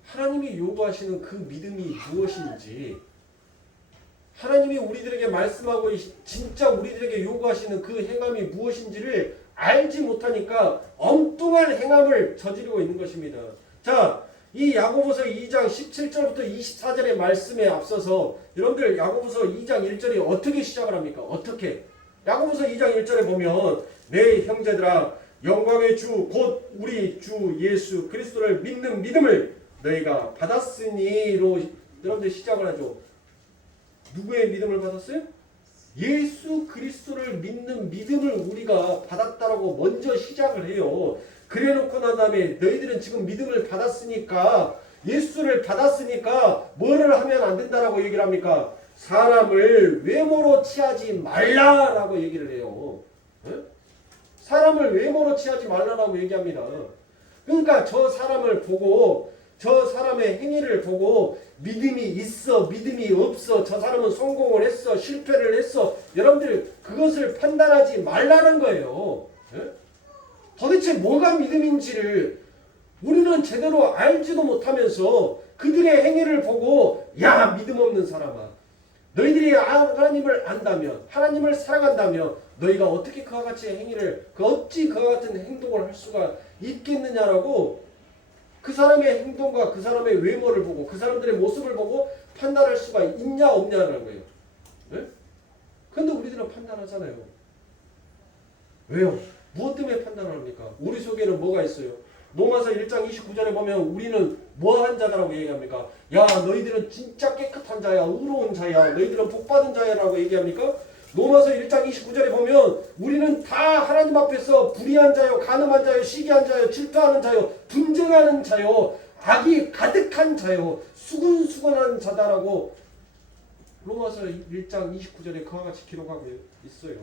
하나님이 요구하시는 그 믿음이 무엇인지, 하나님이 우리들에게 말씀하고 진짜 우리들에게 요구하시는 그 행함이 무엇인지를 알지 못하니까 엉뚱한 행함을 저지르고 있는 것입니다. 자, 이 야고보서 2장 17절부터 24절의 말씀에 앞서서 여러분들 야고보서 2장 1절이 어떻게 시작을 합니까? 어떻게? 야고보서 2장 1절에 보면 내 형제들아 영광의 주 곧 우리 주 예수 그리스도를 믿는 믿음을 너희가 받았으니로 여러분들 시작을 하죠. 누구의 믿음을 받았어요? 예수 그리스도를 믿는 믿음을 우리가 받았다라고 먼저 시작을 해요. 그래놓고 난 다음에 너희들은 지금 믿음을 받았으니까, 예수를 받았으니까 뭐를 하면 안 된다라고 얘기를 합니까? 사람을 외모로 취하지 말라라고 얘기를 해요. 네? 사람을 외모로 취하지 말라라고 얘기합니다. 그러니까 저 사람을 보고 저 사람의 행위를 보고 믿음이 있어, 믿음이 없어, 저 사람은 성공을 했어, 실패를 했어, 여러분들 그것을 판단하지 말라는 거예요. 예? 도대체 뭐가 믿음인지를 우리는 제대로 알지도 못하면서 그들의 행위를 보고 야, 믿음 없는 사람아, 너희들이 하나님을 안다면, 하나님을 사랑한다면 너희가 어떻게 그와 같이 행위를, 어찌 그와 같은 행동을 할 수가 있겠느냐라고 그 사람의 행동과 그 사람의 외모를 보고 그 사람들의 모습을 보고 판단할 수가 있냐 없냐라는 거예요. 네? 그런데 우리들은 판단하잖아요. 왜요? 무엇 때문에 판단을 합니까? 우리 속에는 뭐가 있어요? 로마서 1장 29절에 보면 우리는 뭐한 자라고 얘기합니까? 야, 너희들은 진짜 깨끗한 자야, 의로운 자야, 너희들은 복받은 자야라고 얘기합니까? 로마서 1장 29절에 보면 우리는 다 하나님 앞에서 불의한 자요, 간음한 자요, 시기한 자요, 질투하는 자요, 분쟁하는 자요, 악이 가득한 자요, 수근수근한 자다라고 로마서 1장 29절에 그와 같이 기록하고 있어요.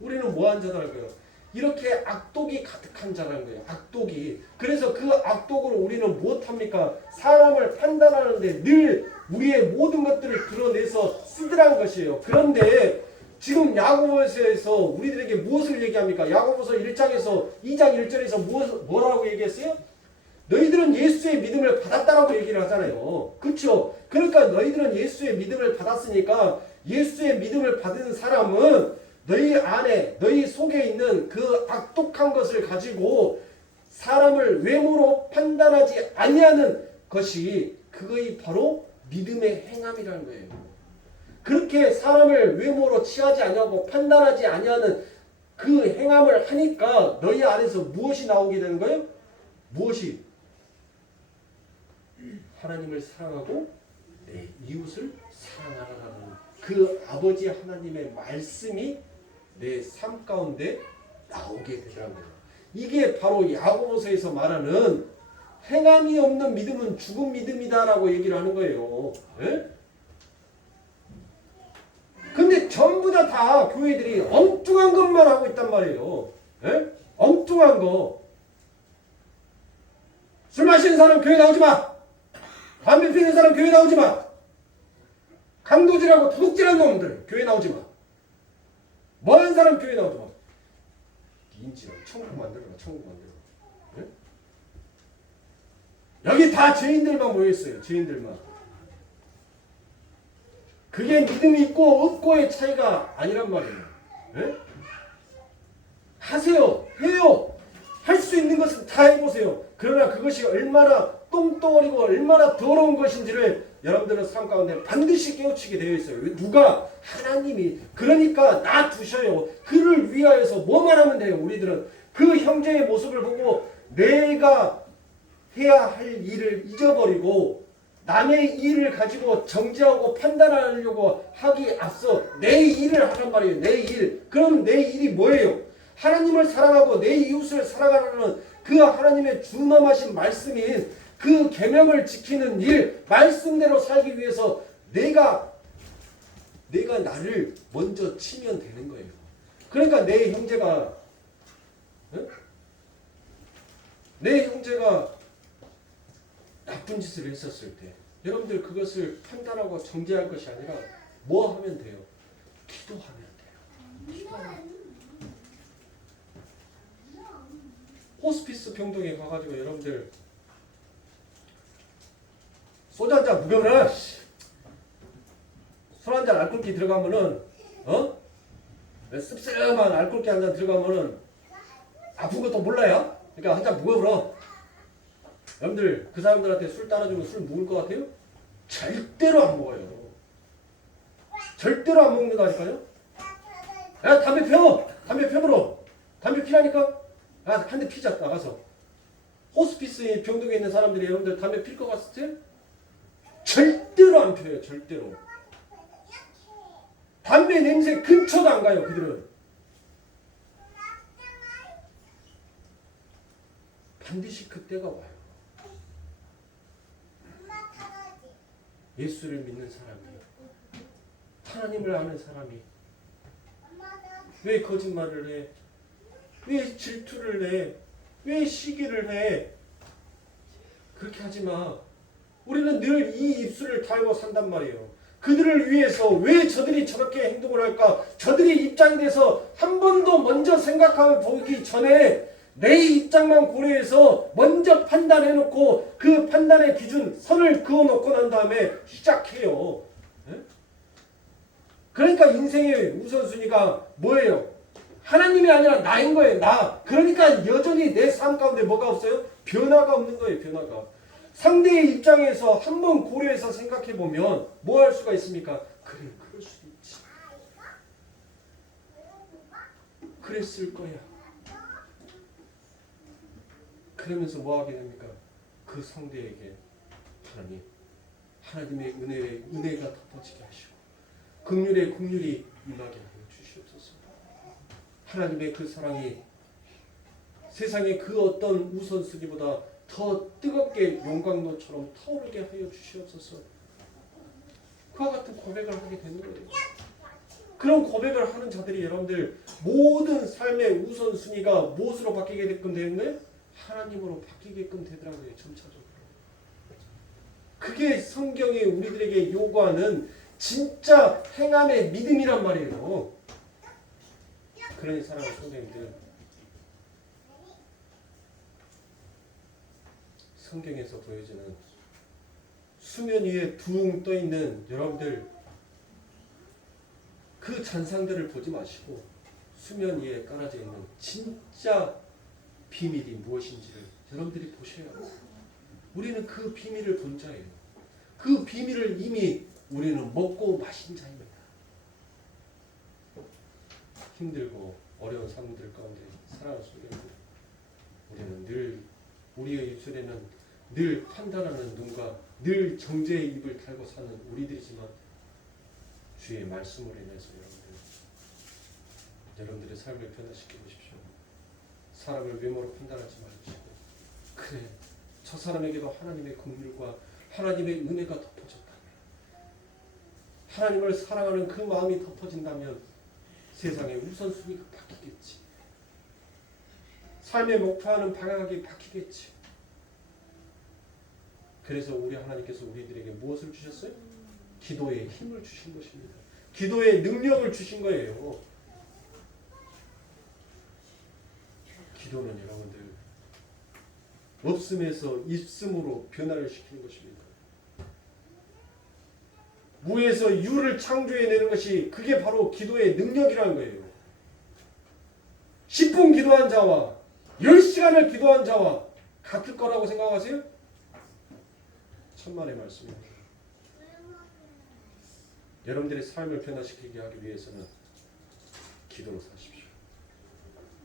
우리는 뭐한 자다라고요? 이렇게 악독이 가득한 자라는 거예요. 악독이. 그래서 그 악독으로 우리는 무엇합니까? 사람을 판단하는데 늘 우리의 모든 것들을 드러내서 쓰드란 것이에요. 그런데 지금 야고보서에서 우리들에게 무엇을 얘기합니까? 야고보서 1장에서 2장 1절에서 뭐라고 얘기했어요? 너희들은 예수의 믿음을 받았다라고 얘기를 하잖아요. 그렇죠? 그러니까 너희들은 예수의 믿음을 받았으니까 예수의 믿음을 받은 사람은 너희 안에, 너희 속에 있는 그 악독한 것을 가지고 사람을 외모로 판단하지 아니하는 것이 그것이 바로 믿음의 행함이라는 거예요. 그렇게 사람을 외모로 취하지 아니하고 판단하지 아니하는 그 행함을 하니까 너희 안에서 무엇이 나오게 되는 거예요? 무엇이? 하나님을 사랑하고 내 이웃을 사랑하라는 그 아버지 하나님의 말씀이 내 삶 가운데 나오게 되라는 거예요. 이게 바로 야고보서에서 말하는 행함이 없는 믿음은 죽은 믿음이다라고 얘기를 하는 거예요. 예? 근데 전부 다 교회들이 엉뚱한 것만 하고 있단 말이에요. 예? 엉뚱한 거. 술 마시는 사람 교회 나오지 마. 담배 피우는 사람 교회 나오지 마. 강도질하고 도둑질하는 놈들 교회 나오지 마. 뭐하는 사람 교회 나오지 마. 인지는 천국 만들어라. 천국 만들어. 예? 여기 다 죄인들만 모여있어요. 죄인들만. 그게 믿음이 있고 없고의 차이가 아니란 말이에요. 예? 하세요. 해요. 할 수 있는 것은 다 해보세요. 그러나 그것이 얼마나 똥덩어리고 얼마나 더러운 것인지를 여러분들은 삶 가운데 반드시 깨우치게 되어 있어요. 누가? 하나님이. 그러니까 놔두셔요. 그를 위하여서 뭐만 하면 돼요. 우리들은 그 형제의 모습을 보고 내가 해야 할 일을 잊어버리고 남의 일을 가지고 정죄하고 판단하려고 하기 앞서 내 일을 하란 말이에요. 내 일. 그럼 내 일이 뭐예요? 하나님을 사랑하고 내 이웃을 사랑하라는 그 하나님의 준엄하신 말씀인 그 계명을 지키는 일, 말씀대로 살기 위해서 내가 나를 먼저 치면 되는 거예요. 그러니까 내 형제가 나쁜 짓을 했었을 때 여러분들 그것을 판단하고 정죄할 것이 아니라 뭐 하면 돼요? 기도하면 돼요. 기도하면. 호스피스 병동에 가가지고 여러분들 소주 한잔 무병을 술 한잔 알코올기 들어가면은 씁쓸한 알코올기 한잔 들어가면은 아픈 것도 몰라요. 그러니까 한잔 무거워. 여러분들 그 사람들한테 술 따라주면 술 먹을 것 같아요? 절대로 안 먹어요. 절대로 안 먹는다니까요. 야, 담배 펴! 담배 펴버려! 담배 피라니까? 아, 한 대 피자 나가서. 호스피스 병동에 있는 사람들이 여러분들 담배 필 것 같을 때? 절대로 안 펴요. 절대로. 담배 냄새 근처도 안 가요. 그들은. 반드시 그때가 와요. 예수를 믿는 사람이, 하나님을 아는 사람이 왜 거짓말을 해? 왜 질투를 해? 왜 시기를 해? 그렇게 하지 마. 우리는 늘 이 입술을 달고 산단 말이에요. 그들을 위해서 왜 저들이 저렇게 행동을 할까? 저들이 입장돼서 한 번도 먼저 생각하고 보기 전에 내 입장만 고려해서 먼저 판단해놓고 그 판단의 기준, 선을 그어놓고 난 다음에 시작해요. 네? 그러니까 인생의 우선순위가 뭐예요? 하나님이 아니라 나인 거예요. 나. 그러니까 여전히 내 삶 가운데 뭐가 없어요? 변화가 없는 거예요. 변화가. 상대의 입장에서 한번 고려해서 생각해 보면 뭐 할 수가 있습니까? 그래, 그럴 수 있지. 그랬을 거야. 그러면서 뭐 하게 됩니까? 그 상대에게 하나님의 은혜가 덮어지게 하시고 긍휼의 긍휼이 임하게 하여 주시옵소서. 하나님의 그 사랑이 세상의 그 어떤 우선순위보다 더 뜨겁게 용광로처럼 타오르게 하여 주시옵소서. 그와 같은 고백을 하게 되는 거예요. 그런 고백을 하는 자들이 여러분들 모든 삶의 우선순위가 무엇으로 바뀌게끔 되는 거예요? 하나님으로 바뀌게끔 되더라고요. 점차적으로. 그게 성경이 우리들에게 요구하는 진짜 행함의 믿음이란 말이에요. 그러니 사랑하는 성도님들, 성경에서 보여주는 수면 위에 둥 떠있는 여러분들 그 잔상들을 보지 마시고 수면 위에 깔아져 있는 진짜 비밀이 무엇인지를 여러분들이 보셔야 합니다. 우리는 그 비밀을 본 자예요. 그 비밀을 이미 우리는 먹고 마신 자입니다. 힘들고 어려운 삶들 가운데 살아갈 수 있는 우리는 늘 우리의 입술에는 늘 판단하는 눈과 늘 정죄의 입을 달고 사는 우리들이지만 주의 말씀으로 인해서 여러분들의 삶을 변화시켜 보십시오. 사람을 외모로 판단하지 마시고 그래 저 사람에게도 하나님의 긍휼과 하나님의 은혜가 덮어졌다면 하나님을 사랑하는 그 마음이 덮어진다면 세상의 우선순위가 바뀌겠지. 삶의 목표하는 방향이 바뀌겠지. 그래서 우리 하나님께서 우리들에게 무엇을 주셨어요? 기도의 힘을 주신 것입니다. 기도의 능력을 주신 거예요. 기도는 여러분들 없음에서 있음으로 변화를 시키는 것입니다. 무에서 유를 창조해내는 것이 그게 바로 기도의 능력이라는 거예요. 10분 기도한 자와 10시간을 기도한 자와 같을 거라고 생각하세요? 천만의 말씀입니다. 여러분들의 삶을 변화시키게 하기 위해서는 기도로 사십시오.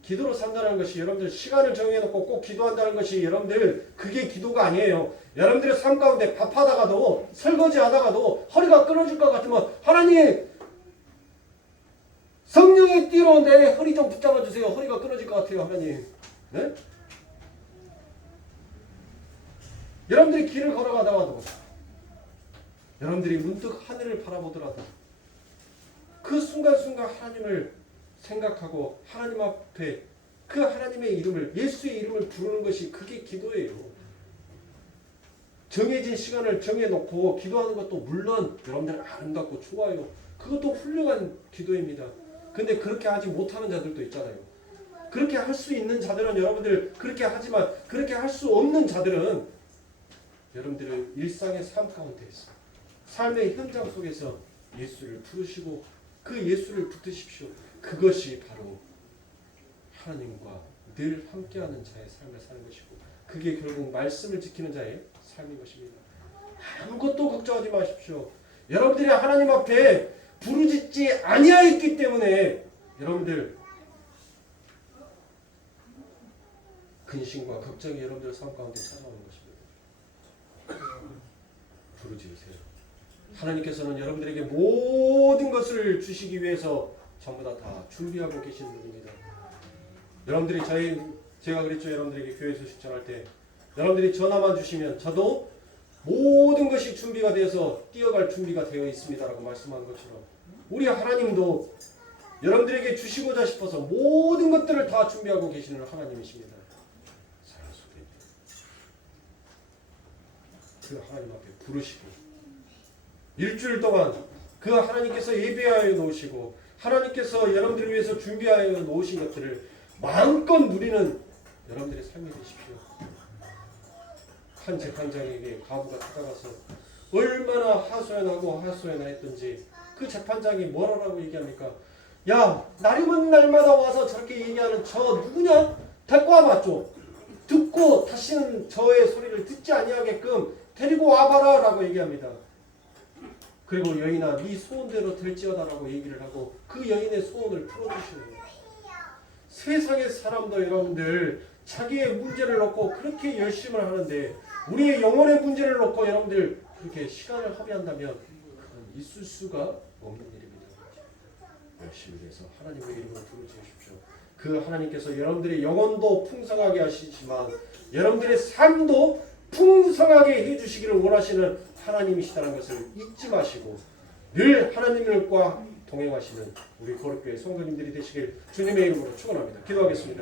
기도로 산다는 것이 여러분들 시간을 정해놓고 꼭 기도한다는 것이 여러분들 그게 기도가 아니에요. 여러분들의 삶 가운데 밥하다가도 설거지하다가도 허리가 끊어질 것 같으면 하나님 성령의 띠로 내 허리 좀 붙잡아 주세요. 허리가 끊어질 것 같아요. 하나님. 네? 여러분들이 길을 걸어가다가도 여러분들이 문득 하늘을 바라보더라도 그 순간순간 하나님을 생각하고 하나님 앞에 그 하나님의 이름을 예수의 이름을 부르는 것이 그게 기도예요. 정해진 시간을 정해놓고 기도하는 것도 물론 여러분들 아름답고 좋아요. 그것도 훌륭한 기도입니다. 근데 그렇게 하지 못하는 자들도 있잖아요. 그렇게 할 수 있는 자들은 여러분들 그렇게 하지만 그렇게 할 수 없는 자들은 여러분들의 일상의 삶 가운데에서 삶의 현장 속에서 예수를 부르시고 그 예수를 붙드십시오. 그것이 바로 하나님과 늘 함께하는 자의 삶을 사는 것이고 그게 결국 말씀을 지키는 자의 삶인 것입니다. 아무것도 걱정하지 마십시오. 여러분들이 하나님 앞에 부르짖지 아니하였기 때문에 여러분들 근심과 걱정이 여러분들 삶 가운데 찾아오는 것입니다. 부르짖으세요. 하나님께서는 여러분들에게 모든 것을 주시기 위해서 전부 다 준비하고 계신 분입니다. 여러분들이 제가 그랬죠. 여러분들에게 교회 소식 전할 때 여러분들이 전화만 주시면 저도 모든 것이 준비가 되어서 뛰어갈 준비가 되어 있습니다라고 말씀한 것처럼 우리 하나님도 여러분들에게 주시고자 싶어서 모든 것들을 다 준비하고 계시는 하나님이십니다. 그 하나님 앞에 부르시고 일주일 동안 그 하나님께서 예배하여 놓으시고 하나님께서 여러분들을 위해서 준비하여 놓으신 것들을 마음껏 누리는 여러분들의 삶이 되십시오. 한 재판장에게 과부가 찾아가서 얼마나 하소연하고 하소연했던지 그 재판장이 뭐라고 얘기합니까? 야, 날이면 날마다 와서 저렇게 얘기하는 저 누구냐? 데리고 와봤죠. 듣고 다시는 저의 소리를 듣지 아니하게끔 데리고 와봐라 라고 얘기합니다. 그리고 여인아 네 소원대로 될지어다라고 얘기를 하고 그 여인의 소원을 풀어주시는 거예요. 세상의 사람도 여러분들 자기의 문제를 놓고 그렇게 열심을 하는데 우리의 영혼의 문제를 놓고 여러분들 그렇게 시간을 허비한다면 그건 있을 수가 없는 일입니다. 열심히 해서 하나님의 이름을 부르짖으십시오. 그 하나님께서 여러분들의 영혼도 풍성하게 하시지만 여러분들의 삶도 풍성하게 해주시기를 원하시는 하나님이시다는 것을 잊지 마시고 늘 하나님과 동행하시는 우리 거룩교회 성도님들이 되시길 주님의 이름으로 축원합니다. 기도하겠습니다.